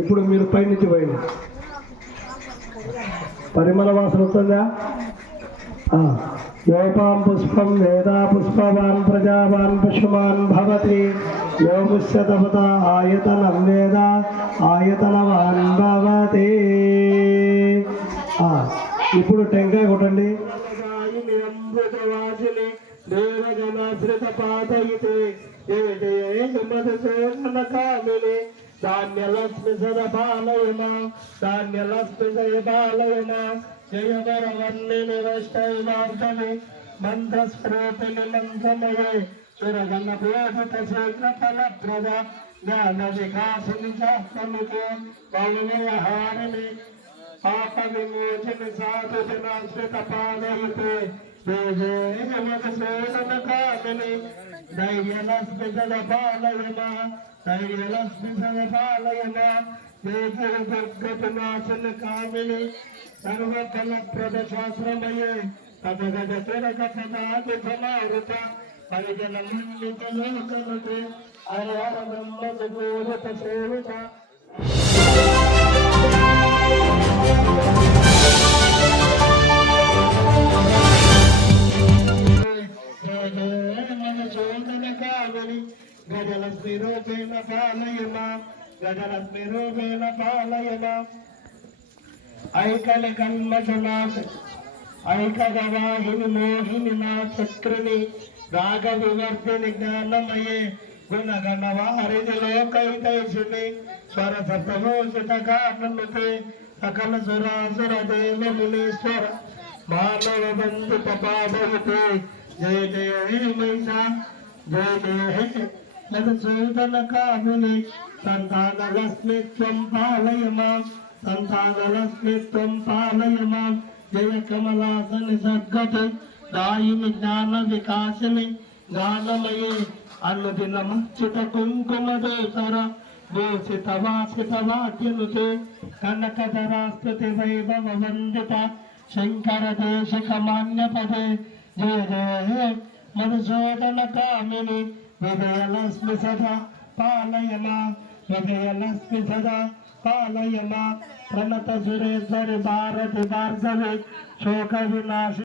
ఇప్పుడు మీరు పైనుంచి పోయింది. పరిమళ వాసన వస్తుందా? యోపాం పుష్పం వేదా పుష్పవాన్ ప్రజావాన్ పశుమాన్ భవతి. యోగుష్యతపత ఆయతనం వేద ఆయతనవాన్ భవతి. ఇప్పుడు టెంకాయ కొట్టండి. దేవగణాశ్రిత పాతయితే కామిని ధాన్యలక్ష్మి సదపాలయమ ధాన్యలక్ష్మి సదపాలయమ జయవరవర్ణిని వైష్ణవార్గమి మంత్రస్ఫూర్తిని మంత్రమయే సురగణ బోధిత శీఘ్ర ఫలప్రద జ్ఞాన వికాసిని శాస్త్రమితే పౌనహారిణి आप विमोचन साथ जनाश्रित पादयते ोजनकामिनि धैर्यलस्मि सदपालय मा धैर्यलस्मि सदपालय मा योगिर्गतनाशन कामिनि सर्वफलप्रदशाश्रमये तदगजतिरगतनादिफलावृत परिजनमन्वितलोकनुते हर हर ब्रह्मजगोरथ सेविता పాలని మండిత లోకనుతే హర హర బ్రహ్మ సుగోరత గజలక్ష్మి రూపేణ పాలయమ గజలక్ష్మి రూపేణ పాలయమ ఐకల కన్మశనాథ ఐకగవాహిని మోహిని నా శత్రుని రాగ వివర్ధిని జ్ఞానమయే గుణగణ వారిని లోకైతైషుని స్వర సప్తమోషిత కారణముతే సకల సురాసుర దేవ మునీశ్వర మానవ బంధు పపాభవతే జయ జయ హే మైసా जयदेहेतनकामुनि सन्तानलक्ष्मि त्वं पालय माँ सन्तानलक्ष्मि त्वं पालय माँ जय कमलासन सद्गत दायिनि ज्ञानविकासिनि गानमये अनुदिनमच्युतकुङ्कुमदोसर भूषितवासितवाद्यनुते कनकधरास्तुति वैभववन्दित शङ्करदेशिकमान्यपदे जय जय मनसोदनका मिनि विदयलक्ष्मि सदा पालय मा विदयलक्ष्मि सदा पालय मा प्रणत सुरेश्वरि भारति दार्शवि शोकविनाश।